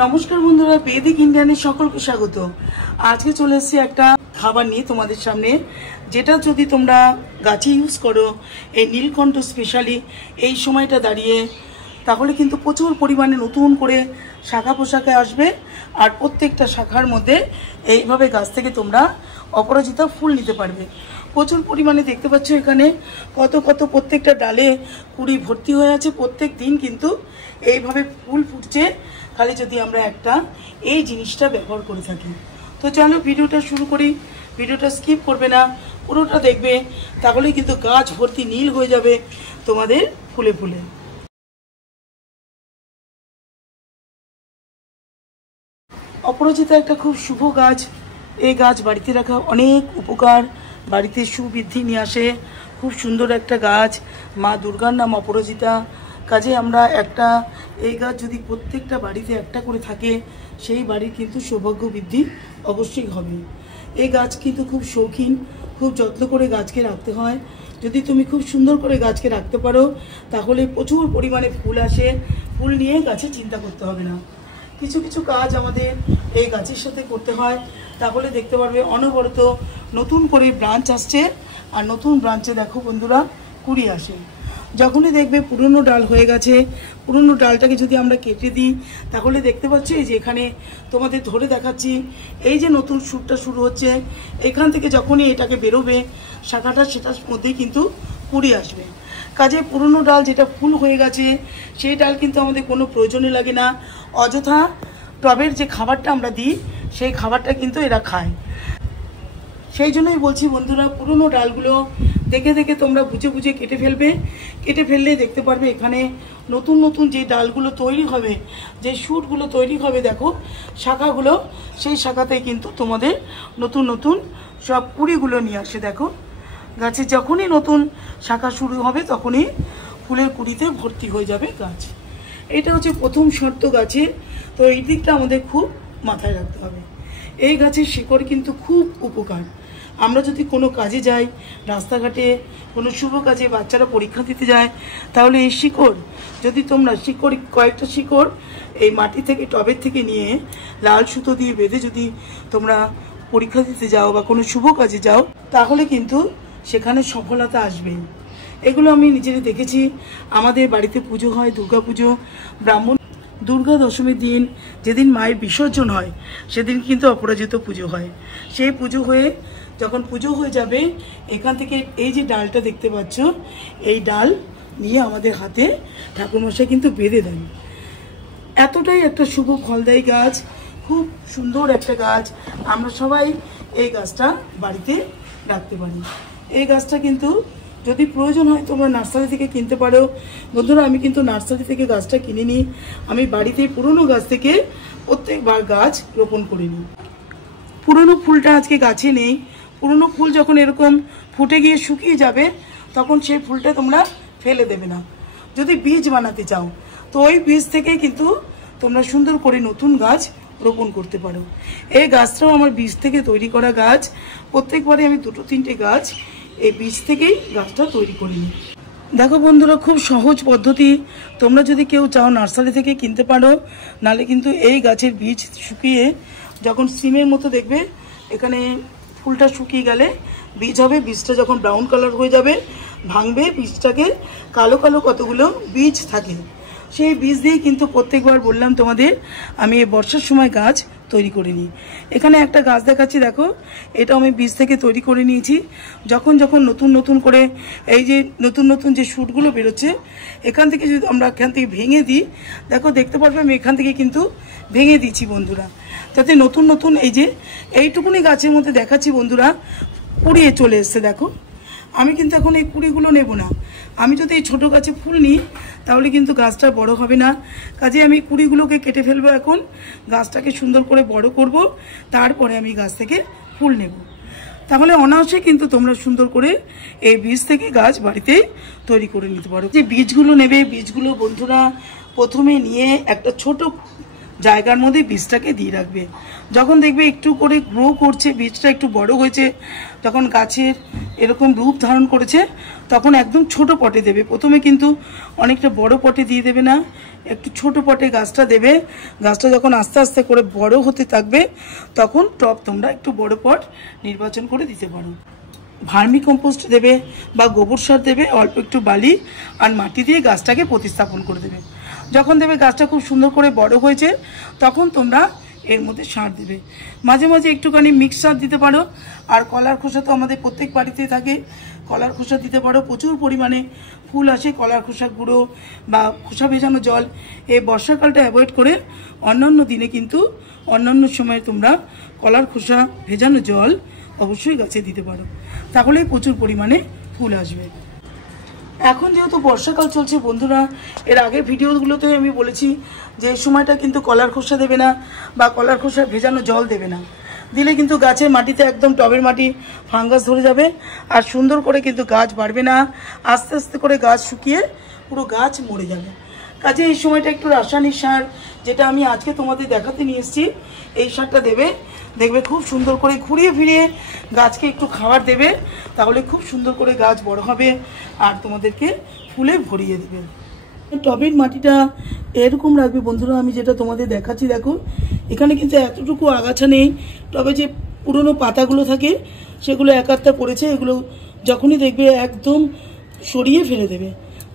নমস্কার বন্ধুরা, বেদিক ইন্ডিয়ানের সকলকে স্বাগত। আজকে চলে এসেছি একটা খাবার নিয়ে তোমাদের সামনে, যেটা যদি তোমরা গাছে ইউজ করো, এই নীলকণ্ঠ স্পেশালি এই সময়টা দাঁড়িয়ে, তাহলে কিন্তু প্রচুর পরিমাণে নতুন করে শাখা পোশাকে আসবে। আর প্রত্যেকটা শাখার মধ্যে এইভাবে গাছ থেকে তোমরা অপরাজিতা ফুল নিতে পারবে। প্রচুর পরিমাণে দেখতে পাচ্ছ এখানে কত কত প্রত্যেকটা ডালে কুড়ি ভর্তি হয়ে আছে। প্রত্যেক দিন কিন্তু এইভাবে ফুল ফুটছে, খালি যদি আমরা একটা এই জিনিসটা ব্যবহার করে থাকি। তো চলো ভিডিওটা শুরু করি। ভিডিওটা স্কিপ করবে না, পুরোটা দেখবে, তাহলে কিন্তু গাছ ভর্তি নীল হয়ে যাবে তোমাদের ফুলে ফুলে। অপরাজিতা একটা খুব শুভ গাছ। এই গাছ বাড়িতে রাখা অনেক উপকার, বাড়িতে সুবৃদ্ধি নিয়ে আসে। খুব সুন্দর একটা গাছ, মা দুর্গার নাম অপরাজিতা। কাজে আমরা একটা এই গাছ যদি প্রত্যেকটা বাড়িতে একটা করে থাকে, সেই বাড়ির কিন্তু সৌভাগ্য বৃদ্ধি অবশ্যই হবে। এই গাছ কিন্তু খুব শৌখিন, খুব যত্ন করে গাছকে রাখতে হয়। যদি তুমি খুব সুন্দর করে গাছকে রাখতে পারো, তাহলে প্রচুর পরিমাণে ফুল আসে। ফুল নিয়ে গাছে চিন্তা করতে হবে না। কিছু কিছু কাজ আমাদের এই গাছের সাথে করতে হয়, তাহলে দেখতে পারবে অনবরত নতুন করে ব্রাঞ্চ আসছে। আর নতুন ব্রাঞ্চে দেখো বন্ধুরা কুড়ি আসে। যখনই দেখবে পুরনো ডাল হয়ে গেছে, পুরনো ডালটাকে যদি আমরা কেটে দিই, তাহলে দেখতে পাচ্ছি এই যে এখানে তোমাদের ধরে দেখাচ্ছি, এই যে নতুন শ্যুটটা শুরু হচ্ছে, এখান থেকে যখনই এটাকে বেরোবে শাখাটা, সেটার মধ্যেই কিন্তু কুড়ি আসবে। কাজে পুরনো ডাল যেটা ফুল হয়ে গেছে, সেই ডাল কিন্তু আমাদের কোনো প্রয়োজনে লাগে না। অযথা টবের যে খাবারটা আমরা দিই, সেই খাবারটা কিন্তু এরা খায়। সেই জন্যই বলছি বন্ধুরা, পুরনো ডালগুলো দেখে দেখে তোমরা বুঝে বুঝে কেটে ফেলবে। কেটে ফেললে দেখতে পারবে এখানে নতুন নতুন যে ডালগুলো তৈরি হবে, যে শ্যুটগুলো তৈরি হবে, দেখো শাখাগুলো, সেই শাখাতে কিন্তু তোমাদের নতুন নতুন সব কুড়িগুলো নিয়ে আসে। দেখো গাছে যখনই নতুন শাখা শুরু হবে, তখনই ফুলের কুড়িতে ভর্তি হয়ে যাবে গাছ। এটা হচ্ছে প্রথম শর্ত গাছের। তো এই দিকটা আমাদের খুব মাথায় রাখতে হবে। এই গাছের শিকড় কিন্তু খুব উপকার। আমরা যদি কোনো কাজে যাই, রাস্তাঘাটে কোনো শুভ কাজে বাচ্চারা পরীক্ষা দিতে যায়, তাহলে এই শিকড় যদি তোমরা কয়েকটা শিকড় এই মাটি থেকে, টবের থেকে নিয়ে লাল সুতো দিয়ে বেঁধে যদি তোমরা পরীক্ষা দিতে যাও বা কোনো শুভ কাজে যাও, তাহলে কিন্তু সেখানে সফলতা আসবে। এগুলো আমি নিজেরই দেখেছি। আমাদের বাড়িতে পুজো হয়, দুর্গা পুজো, ব্রাহ্মণ দুর্গা দশমীর দিন যেদিন মায়ের বিসর্জন হয়, সেদিন কিন্তু অপরাজিত পুজো হয়। সেই পুজো হয়ে যখন পুজো হয়ে যাবে, এখান থেকে এই যে ডালটা দেখতে পাচ্ছ, এই ডাল নিয়ে আমাদের হাতে ঠাকুরমশাই কিন্তু বেঁধে দেন। এতটাই একটা শুভ ফলদায়ী গাছ, খুব সুন্দর একটা গাছ। আমরা সবাই এই গাছটা বাড়িতে রাখতে পারি। এই গাছটা কিন্তু যদি প্রয়োজন হয় তোমরা নার্সারি থেকে কিনতে পারো। বন্ধুরা, আমি কিন্তু নার্সারি থেকে গাছটা কিনে নিই। আমি বাড়িতে পুরনো গাছ থেকে প্রত্যেকবার গাছ রোপণ করে নিই। পুরনো ফুলটা আজকে গাছে নেই। পুরনো ফুল যখন এরকম ফুটে গিয়ে শুকিয়ে যাবে, তখন সেই ফুলটা তোমরা ফেলে দেবে না। যদি বীজ বানাতে চাও, তো ওই বীজ থেকে কিন্তু তোমরা সুন্দর করে নতুন গাছ রোপণ করতে পারো। এই গাছটাও আমার বীজ থেকে তৈরি করা গাছ। প্রত্যেকবারে আমি 2-3টে গাছ এই বীজ থেকেই গাছটা তৈরি করে নিই। দেখো বন্ধুরা, খুব সহজ পদ্ধতি। তোমরা যদি কেউ চাও নার্সারি থেকে কিনতে পারো, নালে কিন্তু এই গাছের বীজ শুকিয়ে যখন সিমের মতো দেখবে, এখানে ফুলটা শুকিয়ে গেলে বীজ হবে। বীজটা যখন ব্রাউন কালার হয়ে যাবে, ভাঙবে বীজটাকে, কালো কালো কতগুলো বীজ থাকে, সেই বীজ দিয়েই কিন্তু প্রত্যেকবার বললাম তোমাদের, আমি এই বর্ষার সময় গাছ তৈরি করে নিই। এখানে একটা গাছ দেখাচ্ছি, দেখো এটা আমি বীজ থেকে তৈরি করে নিয়েছি। যখন যখন নতুন নতুন করে এই যে নতুন নতুন যে শ্যুটগুলো বেরোচ্ছে, এখান থেকে যদি আমরা এখান থেকে ভেঙে দিই, দেখো দেখতে পারবে আমি এখান থেকে কিন্তু ভেঙে দিচ্ছি বন্ধুরা, যাতে নতুন নতুন এই যে এইটুকুনি গাছের মধ্যে দেখাচ্ছি বন্ধুরা, কুড়িয়ে চলে এসছে। দেখো আমি কিন্তু এখন এই কুড়িগুলো নেব না। আমি যদি এই ছোটো গাছে ফুল নিই, তাহলে কিন্তু গাছটা বড় হবে না। কাজে আমি কুড়িগুলোকে কেটে ফেলবো। এখন গাছটাকে সুন্দর করে বড় করব, তারপরে আমি গাছ থেকে ফুল নেব। তাহলে অনায়াসে কিন্তু তোমরা সুন্দর করে এই বীজ থেকে গাছ বাড়িতে তৈরি করে নিতে পারো। যে বীজগুলো নেবে, বীজগুলো বন্ধুরা প্রথমে নিয়ে একটা ছোট জায়গার মধ্যে বীজটাকে দিয়ে রাখবে। যখন দেখবে একটু করে গ্রো করছে, বীজটা একটু বড় হয়েছে, যখন গাছের এরকম রূপ ধারণ করেছে, তখন একদম ছোট পটে দেবে। প্রথমে কিন্তু অনেকটা বড় পটে দিয়ে দেবে না, একটু ছোট পটে গাছটা দেবে। গাছটা যখন আস্তে আস্তে করে বড় হতে থাকবে, তখন টব তোমরা একটু বড় পট নির্বাচন করে দিতে পারো। ভার্মি কম্পোস্ট দেবে বা গোবর সার দেবে, অল্প একটু বালি আর মাটি দিয়ে গাছটাকে প্রতিস্থাপন করে দেবে। যখন দেবে গাছটা খুব সুন্দর করে বড় হয়েছে, তখন তোমরা এর মধ্যে সার দেবে। মাঝে মাঝে একটুখানি মিক্স সার দিতে পারো। আর কলার খোসা তো আমাদের প্রত্যেক বাড়িতেই থাকে, কলার খোসা দিতে পারো। প্রচুর পরিমাণে ফুল আসে কলার খোসা গুঁড়ো বা খোসা ভেজানো জল। এই বর্ষাকালটা অ্যাভয়েড করে অন্যান্য দিনে কিন্তু অন্যান্য সময়ে তোমরা কলার খোসা ভেজানো জল অবশ্যই গাছে দিতে পারো, তাহলেই প্রচুর পরিমাণে ফুল আসবে। এখন যেহেতু বর্ষাকাল চলছে বন্ধুরা, এর আগের ভিডিওগুলোতে আমি বলেছি যে এই সময়টা কিন্তু কলার খোসা দেবে না বা কলার খোসা ভেজানো জল দেবে না। দিলে কিন্তু গাছের মাটিতে একদম টবের মাটি ফাঙ্গাস ধরে যাবে আর সুন্দর করে কিন্তু গাছ বাড়বে না। আস্তে আস্তে করে গাছ শুকিয়ে পুরো গাছ মরে যাবে। কাজে এই সময়টা একটু রাসায়নিক সার, যেটা আমি আজকে তোমাদের দেখাতে নিয়ে এসেছি, এই সারটা দেবে। দেখবে খুব সুন্দর করে ঘুরিয়ে ফিরিয়ে গাছকে একটু খাবার দেবে, তাহলে খুব সুন্দর করে গাছ বড় হবে আর তোমাদেরকে ফুলে ভরিয়ে দেবে। টবের মাটিটা এরকম রাখবে বন্ধুরা, আমি যেটা তোমাদের দেখাচ্ছি দেখো, এখানে কিন্তু এতটুকু আগাছা নেই। টবে যে পুরনো পাতাগুলো থাকে সেগুলো এক আধটা পড়েছে, এগুলো যখনই দেখবে একদম সরিয়ে ফেলে দেবে।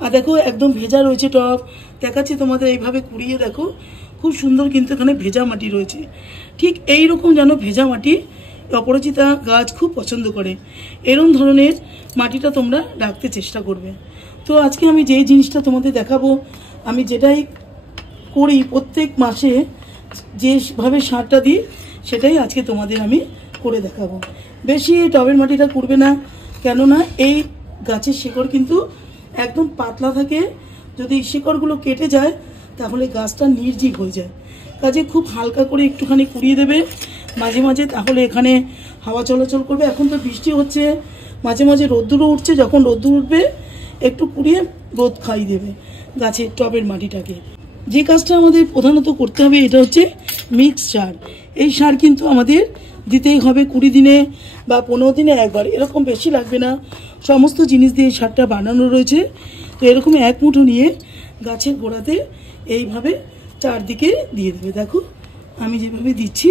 আর দেখো একদম ভেজা রয়েছে টব, দেখাচ্ছি তোমাদের, এইভাবে কুড়িয়ে দেখো খুব সুন্দর কিন্তু এখানে ভেজা মাটি রয়েছে। ঠিক এই রকম যেন ভেজা মাটি অপরাজিতা গাছ খুব পছন্দ করে, এরকম ধরনের মাটিটা তোমরা রাখতে চেষ্টা করবে। তো আজকে আমি যেই জিনিসটা তোমাদের দেখাবো, আমি যেটাই করি প্রত্যেক মাসে যেভাবে সারটা দিই, সেটাই আজকে তোমাদের আমি করে দেখাবো। বেশি টবের মাটিটা করবে না, কেননা এই গাছের শিকড় কিন্তু একদম পাতলা থাকে। যদি শিকড়গুলো কেটে যায় তাহলে গাছটা নির্জীব হয়ে যায়। কাজে খুব হালকা করে একটুখানি কুড়িয়ে দেবে মাঝে মাঝে, তাহলে এখানে হাওয়া চলাচল করবে। এখন তো বৃষ্টি হচ্ছে, মাঝে মাঝে রোদ্দুরও উঠছে, যখন রোদ্দুর উঠবে একটু কুড়িয়ে রোদ খাইয়ে দেবে গাছের টবের মাটিটাকে। যে কাজটা আমাদের প্রধানত করতে হবে এটা হচ্ছে মিক্স সার। এই সার কিন্তু আমাদের দিতেই হবে 20 দিনে বা 15 দিনে একবার, এরকম বেশি লাগবে না। সমস্ত জিনিস দিয়ে সারটা বানানো রয়েছে। তো এরকম এক মুঠো নিয়ে গাছের গোড়াতে এইভাবে চারদিকে দিয়ে দেবে। দেখো আমি যেভাবে দিচ্ছি,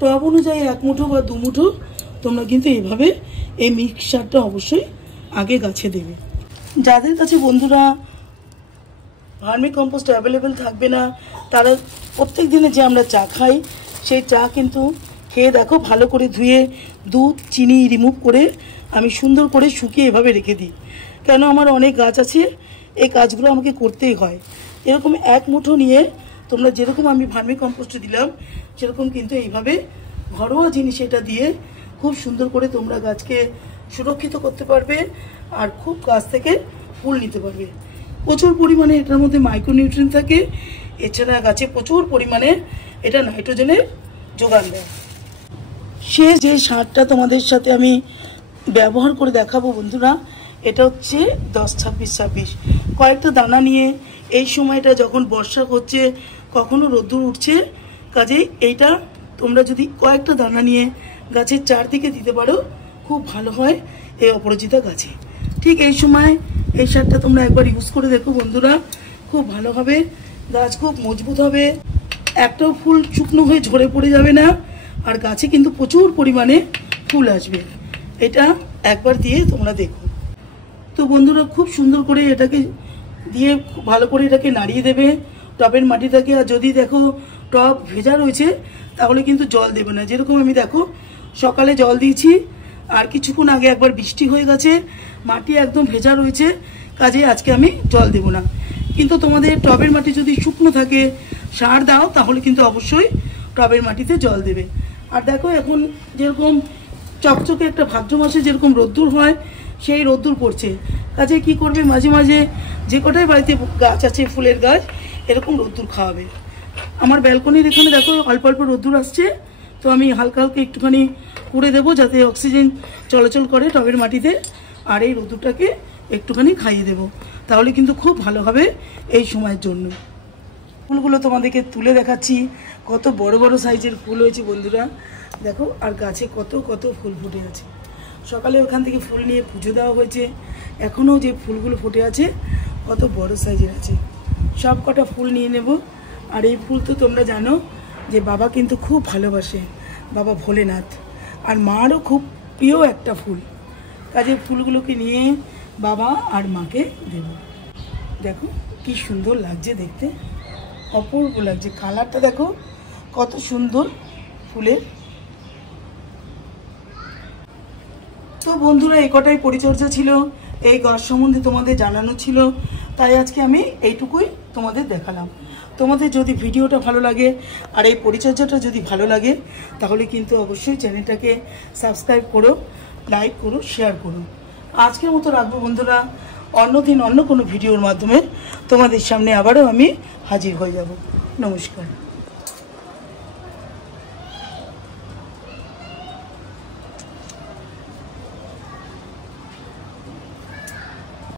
টব অনুযায়ী 1 মুঠো বা 2 মুঠো তোমরা কিন্তু এইভাবে এই মিক্স সারটা অবশ্যই আগে গাছে দেবে। যাদের কাছে বন্ধুরা ভার্মি কম্পোস্ট অ্যাভেলেবেল থাকবে না, তারা প্রত্যেক দিনে যে আমরা চা খাই, সেই চা কিন্তু খেয়ে দেখো ভালো করে ধুয়ে দুধ চিনি রিমুভ করে আমি সুন্দর করে শুকিয়ে এভাবে রেখে দিই। কেন, আমার অনেক গাছ আছে, এই কাজগুলো আমাকে করতেই হয়। এরকম 1 মুঠো নিয়ে তোমরা যেরকম আমি ভার্মি কম্পোস্ট দিলাম, সেরকম কিন্তু এইভাবে ঘরোয়া জিনিস এটা দিয়ে খুব সুন্দর করে তোমরা গাছকে সুরক্ষিত করতে পারবে আর খুব গাছ থেকে ফুল নিতে পারবে। প্রচুর পরিমাণে এটার মধ্যে মাইক্রোনিউট্রিয়েন্ট থাকে, এছাড়া গাছে প্রচুর পরিমাণে এটা নাইট্রোজেনের যোগান দেয়। সে যে সারটা তোমাদের সাথে আমি ব্যবহার করে দেখাবো বন্ধুরা, এটা হচ্ছে 10-26-26 কয়েকটা দানা নিয়ে। এই সময়টা যখন বর্ষা হচ্ছে, কখনো রোদ্দুর উঠছে, কাজেই এইটা তোমরা যদি কয়েকটা দানা নিয়ে গাছের চারদিকে দিতে পারো খুব ভালো হয় এই অপরাজিতা গাছে। ঠিক এই সময় এই সারটা তোমরা একবার ইউজ করে দেখো বন্ধুরা, খুব ভালো হবে, গাছ খুব মজবুত হবে, একটাও ফুল শুকনো হয়ে ঝরে পড়ে যাবে না, আর গাছে কিন্তু প্রচুর পরিমাণে ফুল আসবে। এটা একবার দিয়ে তোমরা দেখো। তো বন্ধুরা খুব সুন্দর করে এটাকে দিয়ে খুব ভালো করে এটাকে নাড়িয়ে দেবে টবের মাটিটাকে। আর যদি দেখো টব ভেজা রয়েছে তাহলে কিন্তু জল দেবে না। যেরকম আমি দেখো সকালে জল দিয়েছি আর কিছুক্ষণ আগে একবার বৃষ্টি হয়ে গেছে, মাটি একদম ভেজা রয়েছে, কাজে আজকে আমি জল দেব না। কিন্তু তোমাদের টবের মাটি যদি শুকনো থাকে, সার দাও, তাহলে কিন্তু অবশ্যই টবের মাটিতে জল দেবে। আর দেখো এখন যেরকম চকচকে একটা ভাদ্র মাসে যেরকম রোদ্দুর হয়, সেই রোদ্দুর পড়ছে, কাজে কি করবে মাঝে মাঝে যে কটাই বাড়িতে গাছ আছে ফুলের গাছ, এরকম রোদ্দুর খাওয়াবে। আমার ব্যালকনির এখানে দেখো অল্প অল্প রোদ্দুর আসছে, তো আমি হালকা হালকা একটুখানি করে দেবো যাতে অক্সিজেন চলাচল করে টবের মাটিতে, আর এই রোদ্দুরটাকে একটুখানি খাইয়ে দেবো, তাহলে কিন্তু খুব ভালো হবে এই সময়ের জন্য। ফুলগুলো তোমাদেরকে তুলে দেখাচ্ছি, কত বড় বড় সাইজের ফুল হয়েছে বন্ধুরা, দেখো। আর গাছে কত কত ফুল ফুটে আছে। সকালে ওখান থেকে ফুল নিয়ে পুজো দেওয়া হয়েছে, এখনও যে ফুলগুলো ফুটে আছে কত বড় সাইজের আছে। সব কটা ফুল নিয়ে নেব। আর এই ফুল তো তোমরা জানো যে বাবা কিন্তু খুব ভালোবাসে, বাবা ভোলেনাথ, আর মারও খুব প্রিয় একটা ফুল। কাজে ফুলগুলোকে নিয়ে বাবা আর মাকে দেব। দেখো কি সুন্দর লাগছে দেখতে, অপূর্ব লাগছে। কালারটা দেখো কত সুন্দর ফুলের। তো বন্ধুরা, এই কটাই পরিচর্যা ছিল, এই গাছ সম্বন্ধে তোমাদের জানানো ছিল, তাই আজকে আমি এইটুকুই তোমাদের দেখালাম। তোমাদের যদি ভিডিওটা ভালো লাগে আর এই পরিচর্যাটা যদি ভালো লাগে, তাহলে কিন্তু অবশ্যই চ্যানেলটাকে সাবস্ক্রাইব করো, লাইক করো, শেয়ার করো। আজকের মতো রাখবো বন্ধুরা, অন্যদিন অন্য কোনো ভিডিওর মাধ্যমে তোমাদের সামনে আবারও আমি হাজির হয়ে যাব। নমস্কার।